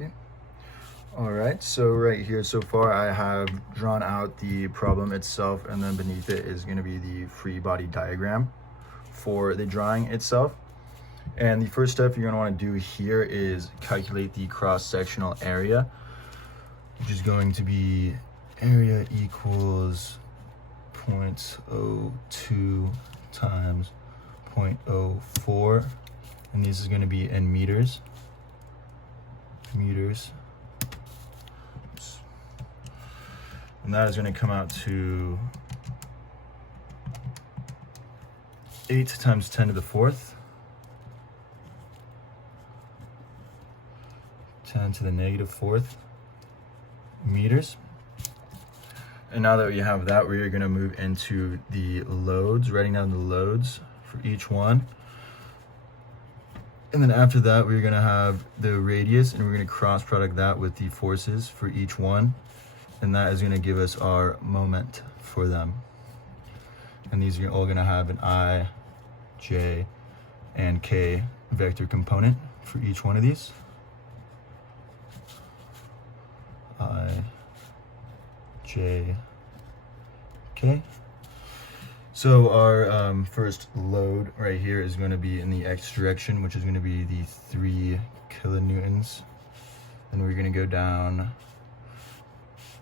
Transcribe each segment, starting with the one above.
Okay. All right, so right here so far I have drawn out the problem itself, and then beneath it is going to be the free body diagram for the drawing itself. And the first step you're going to want to do here is calculate the cross-sectional area, which is going to be area equals 0.02 times 0.04, and this is going to be in meters. And that is going to come out to 8 times 10 to the 4th, 10 to the negative 4th meters. And now that we have that, we're going to move into the loads, writing down the loads for each one. And then after that, we're going to have the radius, and we're going to cross product that with the forces for each one. And that is going to give us our moment for them. And these are all going to have an I, J, and K vector component for each one of these. I, J, K. So our first load right here is going to be in the x direction, which is going to be the 3 kilonewtons. And we're going to go down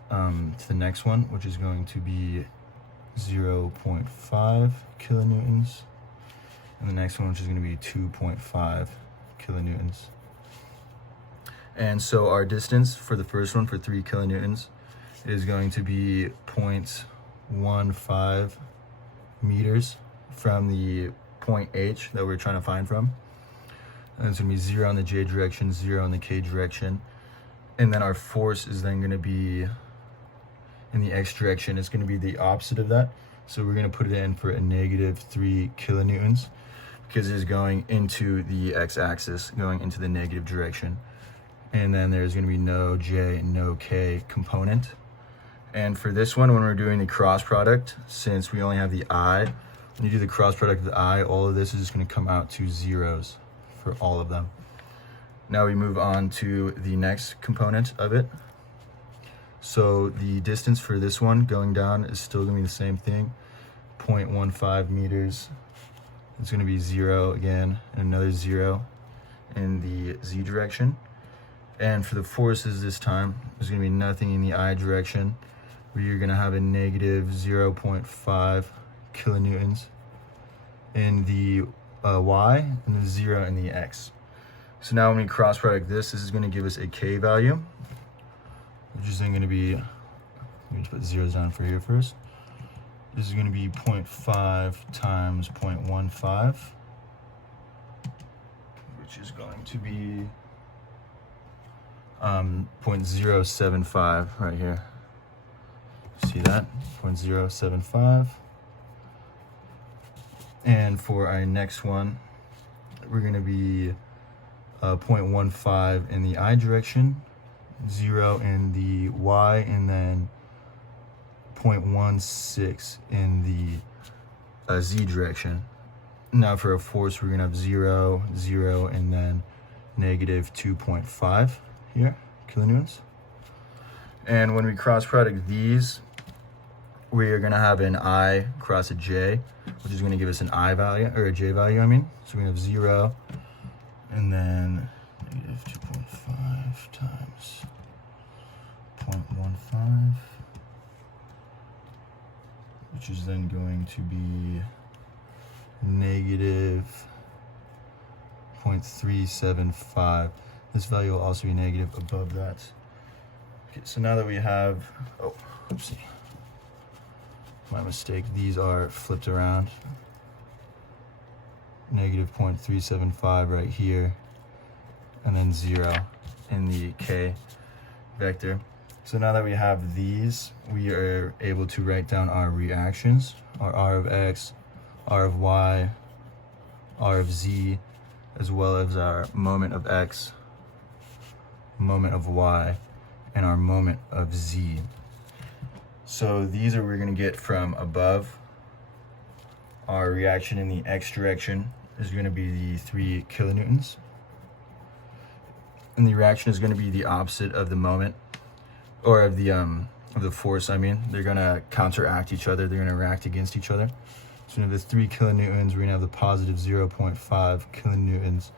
to the next one, which is going to be 0.5 kilonewtons. And the next one, which is going to be 2.5 kilonewtons. And so our distance for the first one, for 3 kilonewtons, is going to be 0.15 meters from the point H that we're trying to find from. And it's going to be 0 in the J direction, 0 in the K direction. And then our force is then going to be in the X direction. It's going to be the opposite of that. So we're going to put it in for a negative 3 kilonewtons because it is going into the X axis, going into the negative direction. And then there's going to be no J and no K component. And for this one, when we're doing the cross product, since we only have the I, when you do the cross product of the I, all of this is just going to come out to zeros for all of them. Now we move on to the next component of it. So the distance for this one going down is still going to be the same thing, 0.15 meters. It's going to be 0 again, and another 0 in the Z direction. And for the forces this time, there's going to be nothing in the I direction, where you're going to have a negative 0.5 kilonewtons in the Y, and the 0 in the X. So now when we cross product this is going to give us a K value, which is then going to be, let me just put zeros down for here first. This is going to be 0.5 times 0.15, which is going to be 0.075 right here. See that? 0.075. And for our next one, we're going to be 0.15 in the I direction, 0 in the Y, and then 0.16 in the Z direction. Now for a force, we're going to have 0, 0, and then negative 2.5 here, kilonewtons. And when we cross product these, we are going to have an I cross a J, which is going to give us an I value, or a J value, I mean. So we have 0, and then negative 2.5 times 0.15, which is then going to be negative 0.375. This value will also be negative above that. Okay, so now that we have, oh, oopsie, my mistake, these are flipped around. Negative 0.375 right here, and then 0 in the K vector. So now that we have these, we are able to write down our reactions, our R of X, R of Y, R of Z, as well as our moment of X, moment of Y, and our moment of Z. So these are we're going to get from above. Our reaction in the X direction is going to be the 3 kilonewtons. and the reaction is going to be the opposite of the moment, or of the force. I mean, they're going to counteract each other. They're going to react against each other. So we have the 3 kilonewtons. We're going to have the positive 0.5 kilonewtons,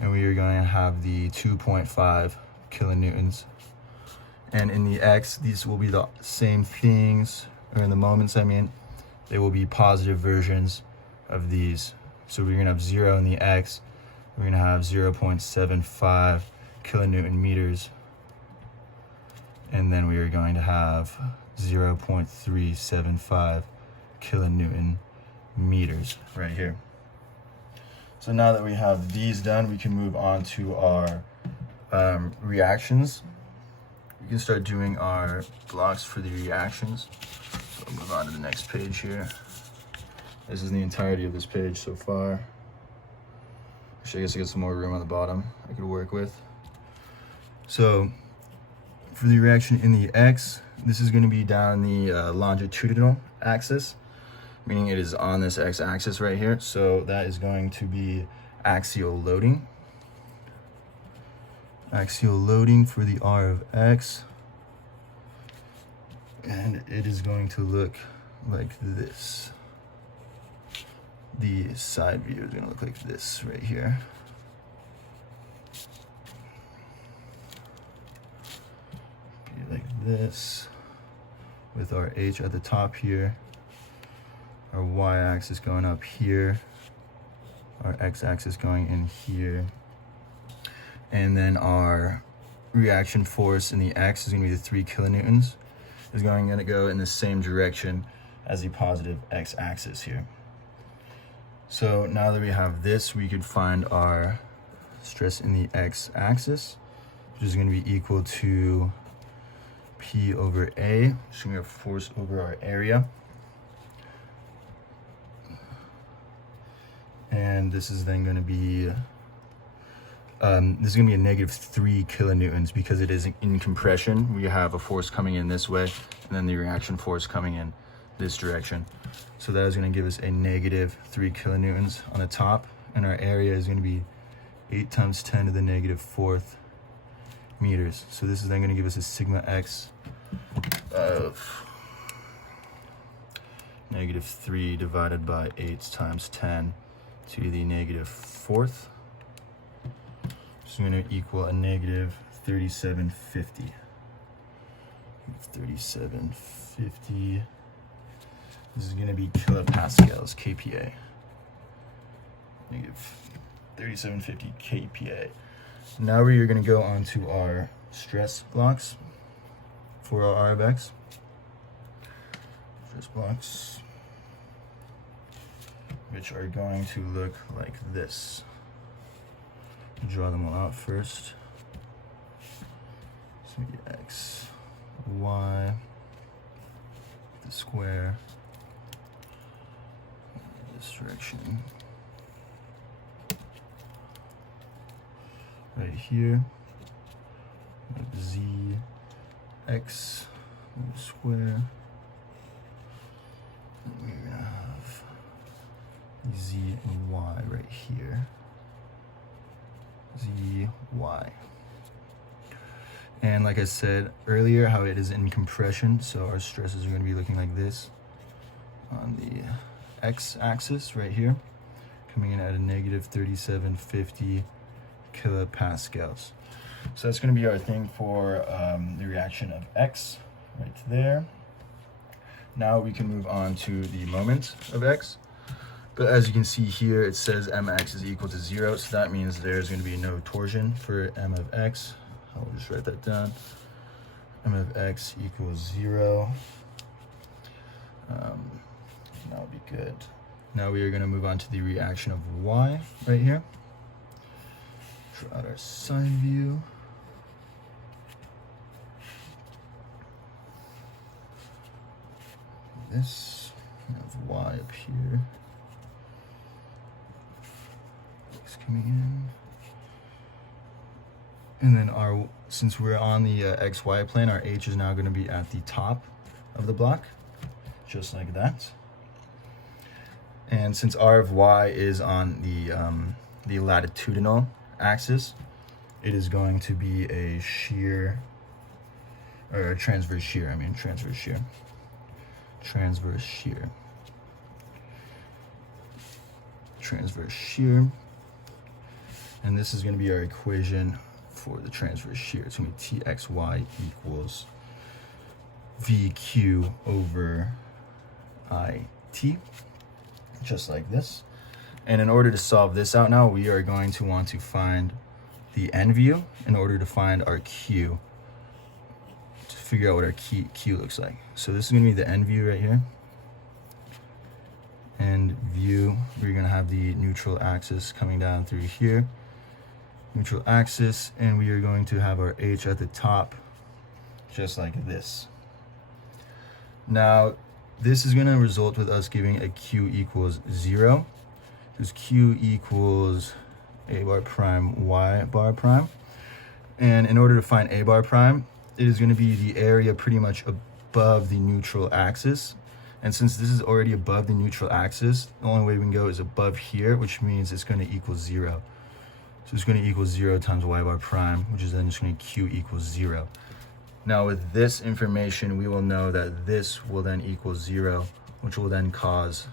and we are going to have the 2.5 kilonewtons. And in the X, these will be the same things, or in the moments, I mean, they will be positive versions of these. So we're going to have 0 in the X. We're going to have 0.75 kilonewton meters. And then we are going to have 0.375 kilonewton meters right here. So now that we have these done, we can move on to our reactions. We can start doing our blocks for the reactions. So I'll move on to the next page here. This is the entirety of this page so far. Actually, I guess I got some more room on the bottom I could work with. So for the reaction in the X, this is going to be down the longitudinal axis, meaning it is on this x-axis right here. So that is going to be axial loading. Axial loading for the R of X. And it is going to look like this. The side view is going to look like this right here. Be like this, with our H at the top here, our y-axis going up here, our x-axis going in here, and then our reaction force in the X is going to be the 3 kilonewtons. Is going to go in the same direction as the positive x-axis here. So now that we have this, we could find our stress in the x-axis, which is going to be equal to P over A, which is going to have force over our area. And this is then going to be a negative 3 kilonewtons because it is in compression. We have a force coming in this way, and then the reaction force coming in this direction. So that is going to give us a negative 3 kilonewtons on the top, and our area is going to be 8 times 10 to the negative 4th meters. So this is then going to give us a sigma x of negative 3 divided by 8 times 10 to the negative 4th. It's going to equal a negative 3750. 3750. This is going to be kilopascals, kPa. Negative 3750 kPa. Now we are going to go on to our stress blocks for our R of X. Stress blocks, which are going to look like this. Draw them all out first. So X, Y, the square, this direction, right here, Z, X, the square, and we're gonna have Z and Y right here. Z, Y. And like I said earlier, how it is in compression, so our stresses are going to be looking like this on the x-axis right here, coming in at a negative 3750 kilopascals. So that's going to be our thing for the reaction of X right there. Now we can move on to the moment of X. But as you can see here, it says mx is equal to 0, so that means there's going to be no torsion for m of x. I'll just write that down. M of x equals 0. That'll be good. Now we are going to move on to the reaction of y right here. Draw out our side view. This, we have y up here. Coming in, and then since we're on the xy plane, our h is now going to be at the top of the block, just like that. And since r of y is on the latitudinal axis, it is going to be a shear, or a transverse shear, transverse shear. And this is going to be our equation for the transverse shear. It's going to be Txy equals VQ over IT, just like this. And in order to solve this out now, we are going to want to find the N view in order to find our Q, to figure out what our Q looks like. So this is going to be the N view right here. And view, we're going to have the neutral axis coming down through here. Neutral axis, and we are going to have our H at the top, just like this. Now, this is going to result with us giving a Q equals 0, because Q equals A bar prime Y bar prime. And in order to find A bar prime, it is going to be the area pretty much above the neutral axis. And since this is already above the neutral axis, the only way we can go is above here, which means it's going to equal 0. So it's going to equal 0 times Y bar prime, which is then just going to Q equals 0. Now with this information, we will know that this will then equal 0, which will then cause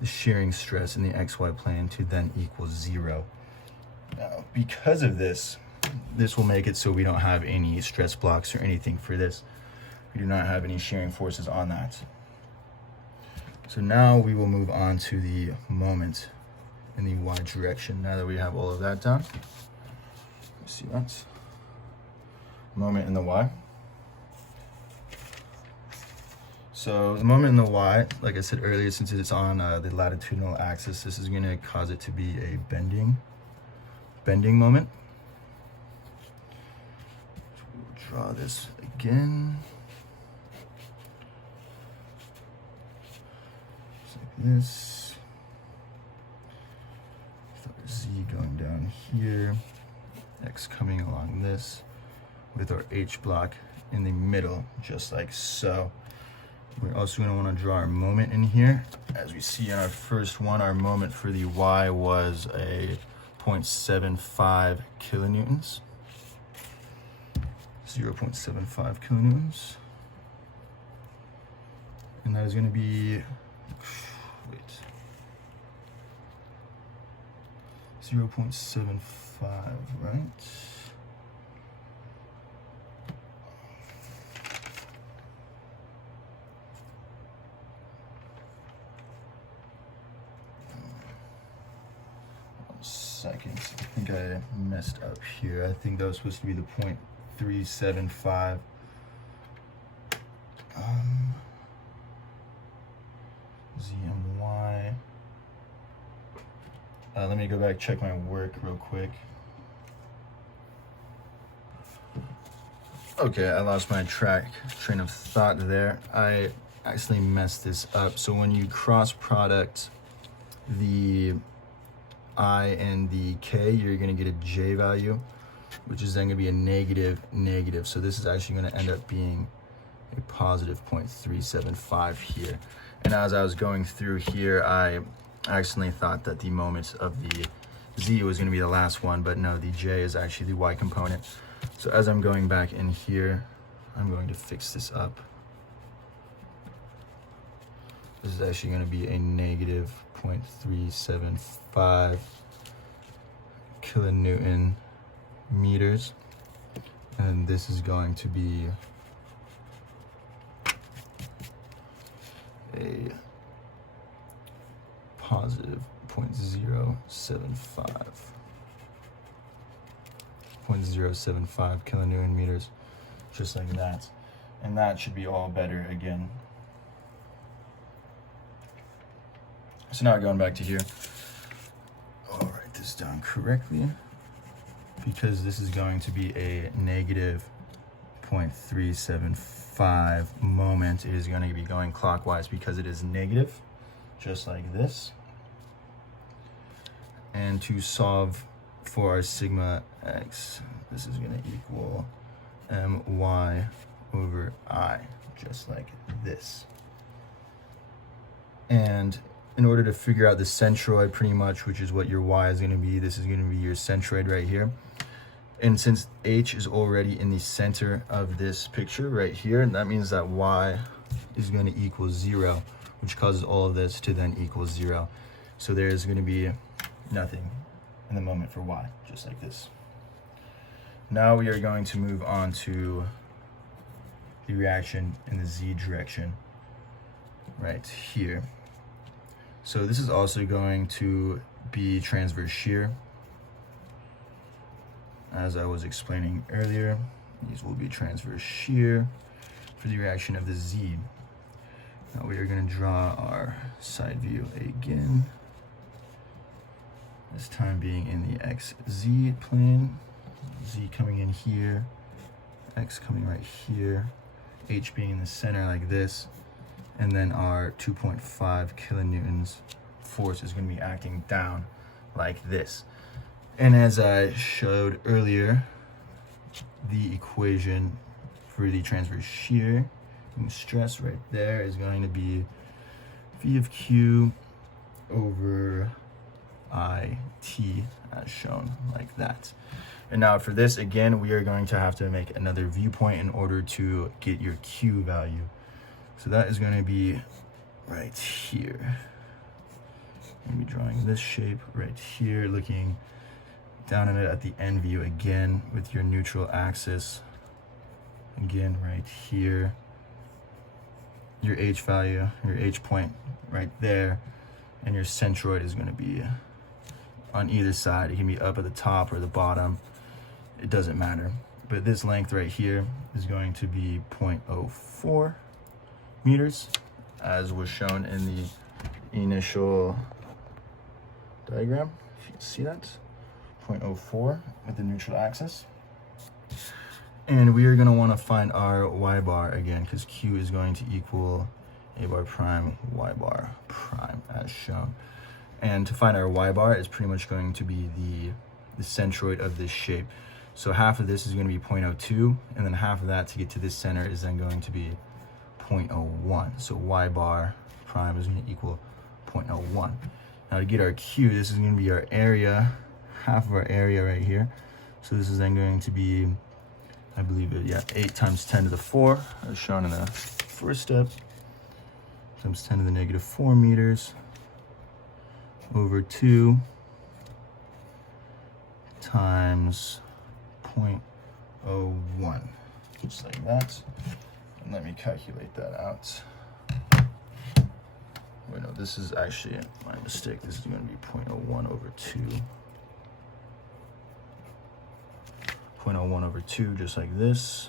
the shearing stress in the XY plane to then equal 0. Now, because of this, this will make it so we don't have any stress blocks or anything for this. We do not have any shearing forces on that. So now we will move on to the moment in the Y direction. Now that we have all of that done, let's see that. Moment in the Y. So the moment in the Y, like I said earlier, since it's on the latitudinal axis, this is going to cause it to be a bending moment. So we'll draw this again. Just like this. Z going down here, X coming along this, with our H block in the middle, just like so. We're also going to want to draw our moment in here. As we see in our first one, our moment for the Y was a 0.75 kilonewtons. 0.75 kilonewtons. And that is going to be, 0.75, right? Second, I think I messed up here. I think that was supposed to be the 0.375. ZMY. Let me go back, check my work real quick. Okay, I lost my train of thought there. I actually messed this up. So when you cross product the I and the K, you're going to get a J value, which is then going to be a negative. So this is actually going to end up being a positive 0.375 here. And as I was going through here, I accidentally thought that the moment of the Z was going to be the last one, but no, the J is actually the Y component. So as I'm going back in here, I'm going to fix this up. This is actually going to be a negative 0.375 kilonewton meters. And this is going to be a positive 0.075 kilonewton meters, just like that. And that should be all better again. So now going back to here, I'll write this down correctly, because this is going to be a negative 0.375 moment. It is going to be going clockwise because it is negative, just like this. And to solve for our sigma x, this is going to equal my over I, just like this. And in order to figure out the centroid, pretty much, which is what your Y is going to be, this is going to be your centroid right here. And since H is already in the center of this picture right here, that means that Y is going to equal 0, which causes all of this to then equal 0. So there's going to be nothing in the moment for Y, just like this. Now we are going to move on to the reaction in the Z direction right here. So this is also going to be transverse shear. As I was explaining earlier, these will be transverse shear for the reaction of the Z. Now we are going to draw our side view again, this time being in the XZ plane, Z coming in here, X coming right here, H being in the center like this, and then our 2.5 kilonewtons force is going to be acting down like this. And as I showed earlier, the equation for the transverse shear and stress right there is going to be V of Q over IT, as shown like that. And now for this, again, we are going to have to make another viewpoint in order to get your Q value. So that is going to be right here. I'm going to be drawing this shape right here, looking down at it at the end view again with your neutral axis. Again, right here. Your H value, your H point right there, and your centroid is going to be on either side. It can be up at the top or the bottom. It doesn't matter. But this length right here is going to be 0.04 meters, as was shown in the initial diagram. If you can see that, 0.04 with the neutral axis. And we are going to want to find our y bar again, because Q is going to equal a bar prime, y bar prime, as shown. And to find our y bar is pretty much going to be the centroid of this shape. So half of this is going to be 0.02, and then half of that to get to this center is then going to be 0.01. So y bar prime is going to equal 0.01. Now to get our Q, this is going to be our area, half of our area right here. So this is then going to be, I believe, 8 times 10 to the 4, as shown in the first step, times 10 to the negative 4 meters, over 2 times 0.01, just like that. And let me calculate that out. Wait, no, this is actually my mistake. This is going to be 0.01 over 2. 0.01 over 2, just like this,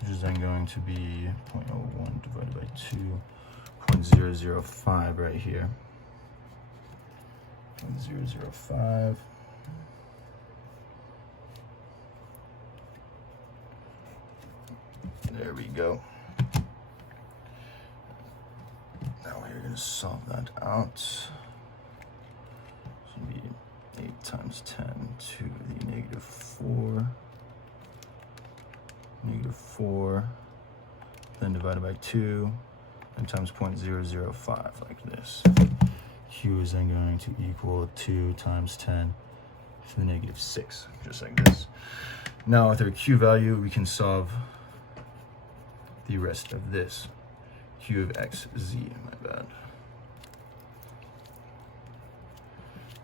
which is then going to be 0.01 divided by 2, 0.005 right here. 0.005. There we go. Now we're going to solve that out. This would be 8 times 10 to the negative 4, then divided by 2, and times 0.005, like this. Q is then going to equal 2 times 10 to the negative 6, just like this. Now with our Q value, we can solve the rest of this. Q of XZ, my bad.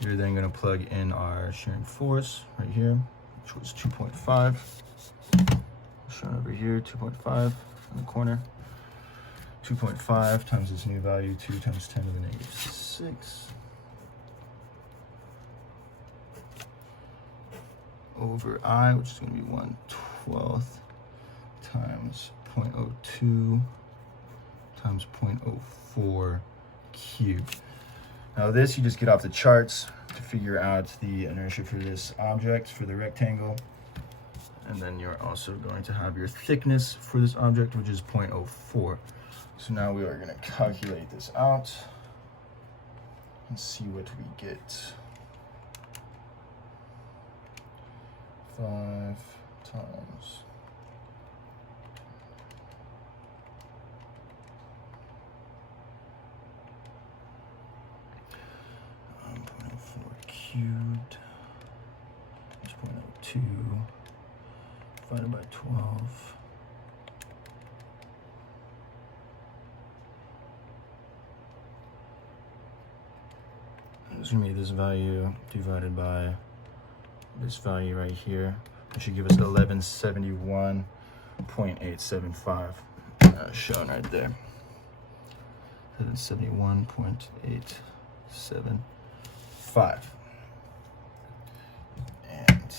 You're then going to plug in our shearing force right here, which was 2.5. Shown over here, 2.5 in the corner. 2.5 times this new value, 2 times 10 to the negative 6. Over I, which is going to be 1/12 times 0.02 times 0.04 cubed. Now this, you just get off the charts to figure out the inertia for this object, for the rectangle. And then you're also going to have your thickness for this object, which is 0.04. So now we are going to calculate this out and see what we get. 5 times 0.04 cubed is 2 divided by 12. It's gonna be this value divided by this value right here. It should give us 1171.875. Shown right there. 1171.875. And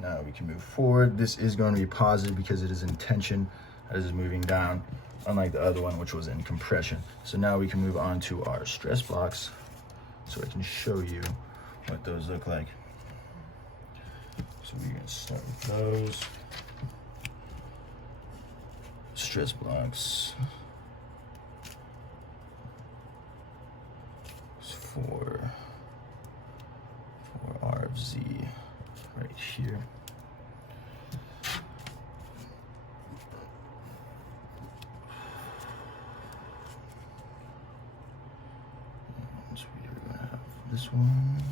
now we can move forward. This is going to be positive because it is in tension as it's moving down, unlike the other one, which was in compression. So now we can move on to our stress blocks, so I can show you what those look like. So we're gonna start with those. Stress blocks. It's for RFZ right here. So we're gonna have this one.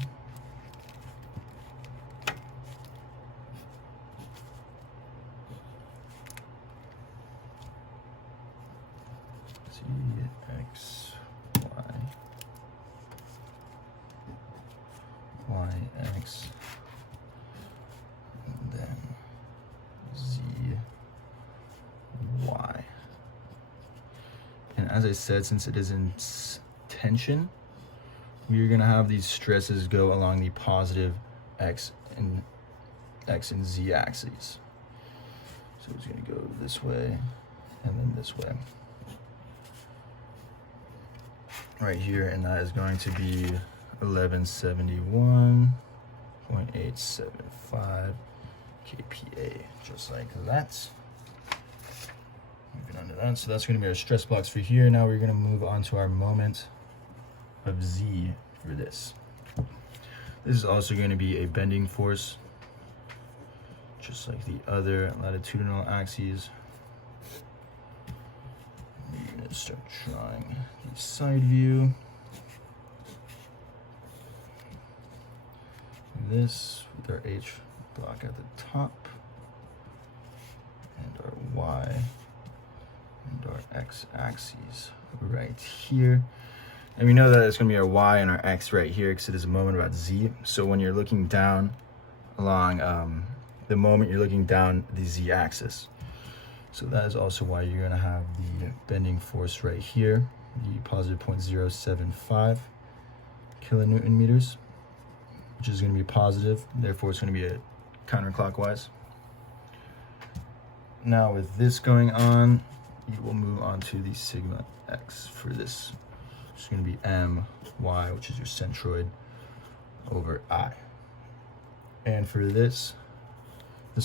X, Y, Y, X, and then Z, Y. And as I said, since it is in tension, we're gonna have these stresses go along the positive X and Z axes. So it's gonna go this way and then this way. Right here, and that is going to be 1171.875 kPa, just like that. Moving on to that, so that's going to be our stress blocks for here. Now we're going to move on to our moment of Z for this. This is also going to be a bending force, just like the other latitudinal axes. You're going to start drawing the side view. This with our H block at the top, and our Y and our X axes right here. And we know that it's going to be our Y and our X right here because it is a moment about Z. So when you're looking down along the moment, you're looking down the Z axis. So that is also why you're going to have the bending force right here, the positive 0.075 kilonewton meters, which is going to be positive. Therefore, it's going to be a counterclockwise. Now with this going on, you will move on to the sigma X for this. It's going to be My, which is your centroid, over I. And for this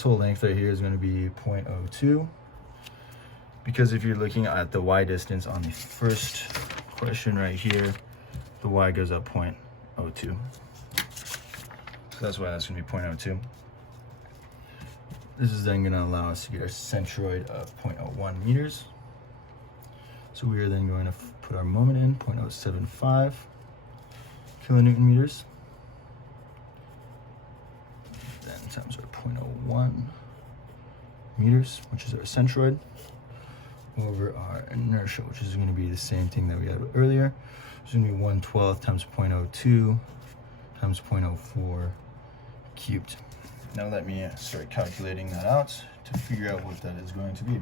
whole length right here is going to be 0.02. Because if you're looking at the Y distance on the first question right here, the Y goes up 0.02. So that's why that's going to be 0.02. This is then going to allow us to get our centroid of 0.01 meters. So we are then going to put our moment in, 0.075 kilonewton meters. Then times our 0.01 meters, which is our centroid, over our inertia, which is going to be the same thing that we had earlier. It's going to be 1/12 times 0.02 times 0.04 cubed. Now let me start calculating that out to figure out what that is going to be.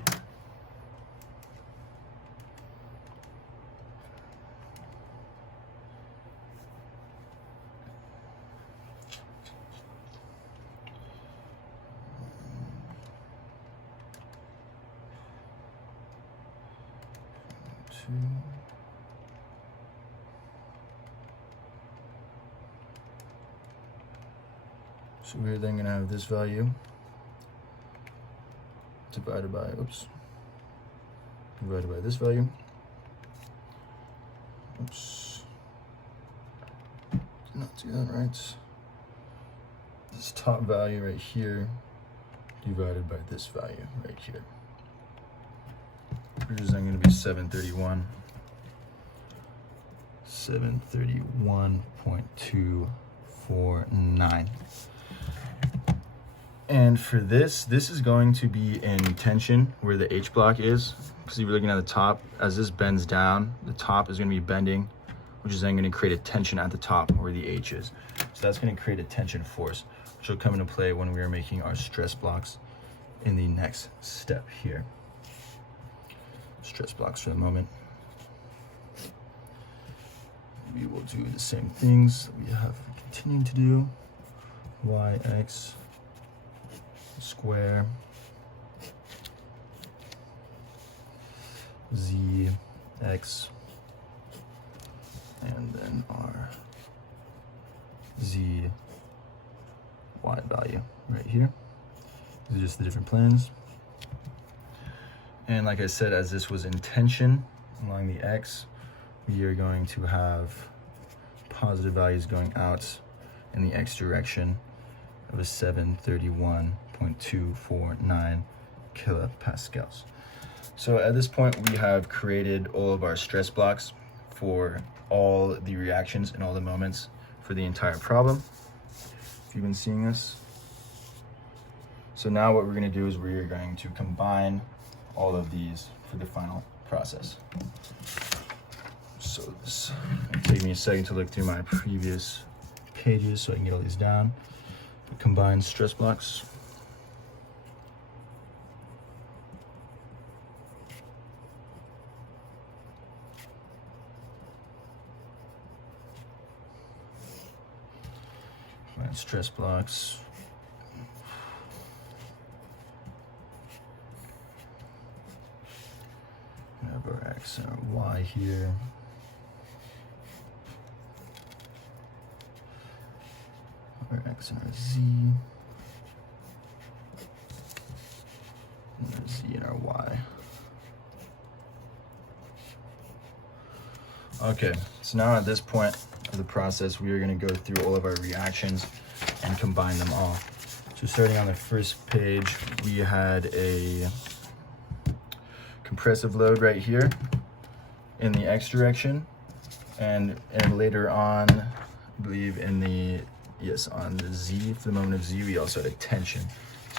So we're then going to have this value divided by, divided by this value. Did not do that right. This top value right here divided by this value right here, which is then going to be 731.249. And for this is going to be in tension where the H block is. Because if you're looking at the top, as this bends down, the top is going to be bending, which is then going to create a tension at the top where the H is. So that's going to create a tension force, which will come into play when we are making our stress blocks in the next step here. Stress blocks for the moment. We will do the same things that we have continuing to do. Yx square zx, and then our zy value right here. These are just the different planes. And like I said, as this was in tension along the x, we are going to have positive values going out in the x direction of a 731.249 kilopascals. So at this point, we have created all of our stress blocks for all the reactions and all the moments for the entire problem. If you've been seeing this. So now what we're going to do is we're going to combine all of these for the final process. So this will take me a second to look through my previous pages so I can get all these down. Combine stress blocks. Combine stress blocks. We have our X and our Y here. Our X and our Z. And our Z and our Y. Okay, so now at this point of the process, we are going to go through all of our reactions and combine them all. So starting on the first page, we had a compressive load right here in the X direction, and later on, I believe in the, yes, on the Z, for the moment of Z, we also had a tension.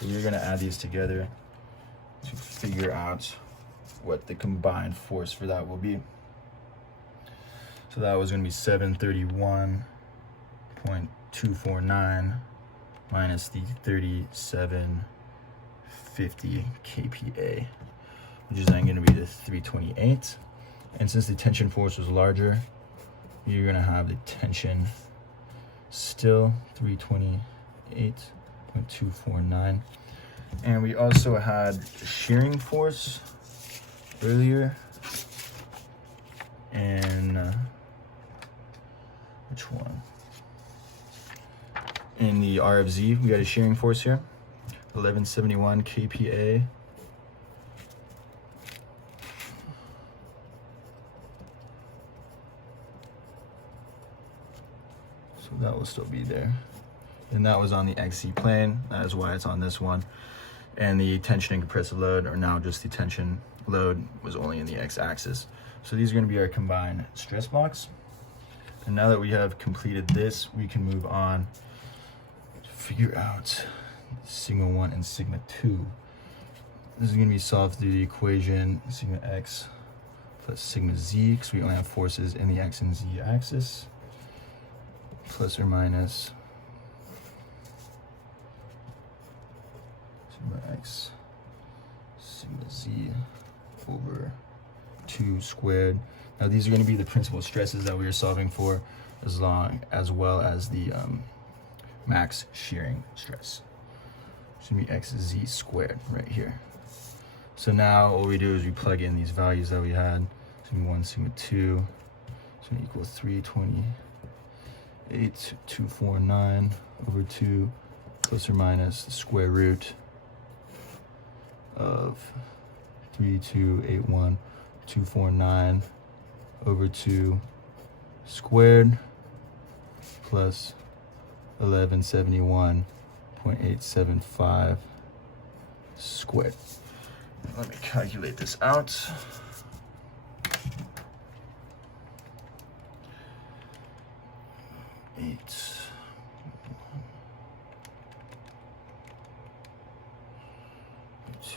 So we're gonna add these together to figure out what the combined force for that will be. So that was gonna be 731.249 minus the 3750 kPa, which is then going to be the 328. And since the tension force was larger, you're going to have the tension still 328.249. And we also had shearing force earlier. And which one? In the R of Z, we got a shearing force here, 1171 kPa. So that will still be there. And that was on the XZ plane. That is why it's on this one. And the tension and compressive load are now just the tension load was only in the X axis. So these are going to be our combined stress blocks. And now that we have completed this, we can move on to figure out sigma 1 and sigma 2. This is going to be solved through the equation sigma x plus sigma z, because we only have forces in the X and Z axis, plus or minus sigma x sigma z over 2 squared. Now these are going to be the principal stresses that we are solving for, as well as the max shearing stress. It's going to be xz squared right here. So now all we do is we plug in these values that we had. Sigma 1, sigma 2, it's going to equal 328.249 over 2 plus or minus the square root of 328.249 over 2 squared plus 1171.875 squared. Let me calculate this out.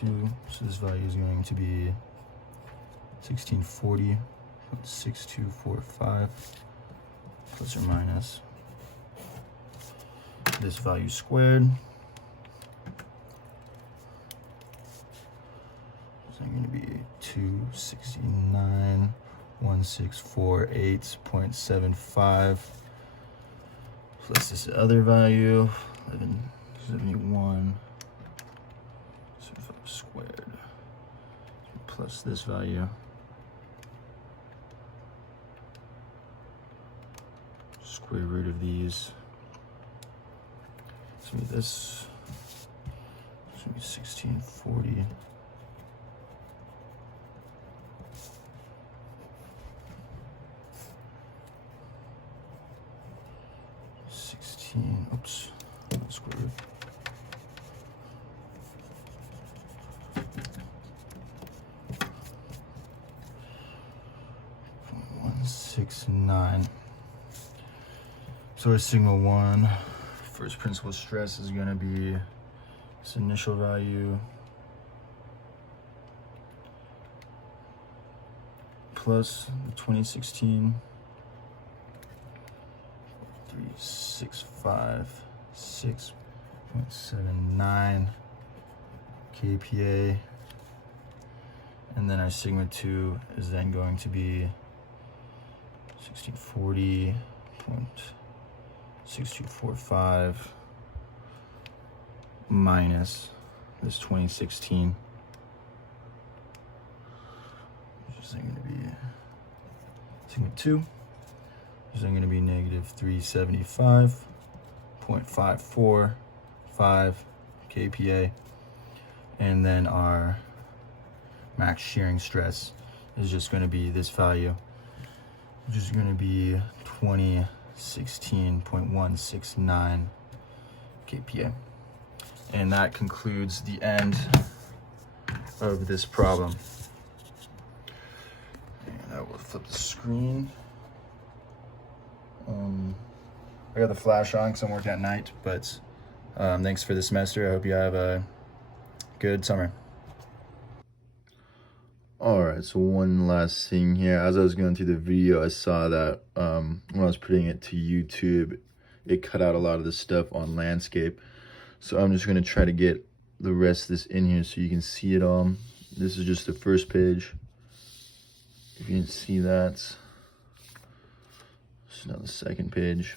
2. So this value is going to be 1640.6245 plus or minus this value squared. So I'm going to be 269.1648.75 plus this other value 1171 squared plus this value square root of these. So this is going to be 1640 square root. .169. So our sigma 1, first principal stress is going to be this initial value plus the 2016 365.6.79 kPa, and then our sigma 2 is then going to be 1640.6245 minus this 2016, which is going to be sigma 2. Is then going to be negative 375.545 kPa, and then our max shearing stress is just going to be this value, which is going to be 2016.169 kPa. And that concludes the end of this problem. And I will flip the screen. I got the flash on because I'm working at night, but thanks for the semester. I hope you have a good summer. Alright, so one last thing here. As I was going through the video, I saw that when I was putting it to YouTube, it cut out a lot of the stuff on landscape. So I'm just going to try to get the rest of this in here so you can see it all. This is just the first page. If you can see that. This is now the second page.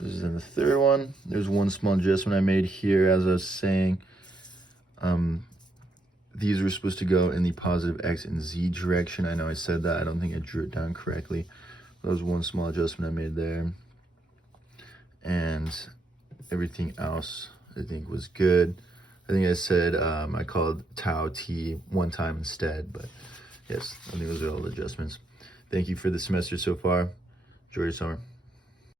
This is in the third one. There's one small adjustment I made here, as I was saying. These were supposed to go in the positive X and Z direction. I know I said that. I don't think I drew it down correctly. That was one small adjustment I made there. And everything else, I think, was good. I think I said I called tau t one time instead, but yes, I think those are all the adjustments. Thank you for the semester so far. Enjoy your summer.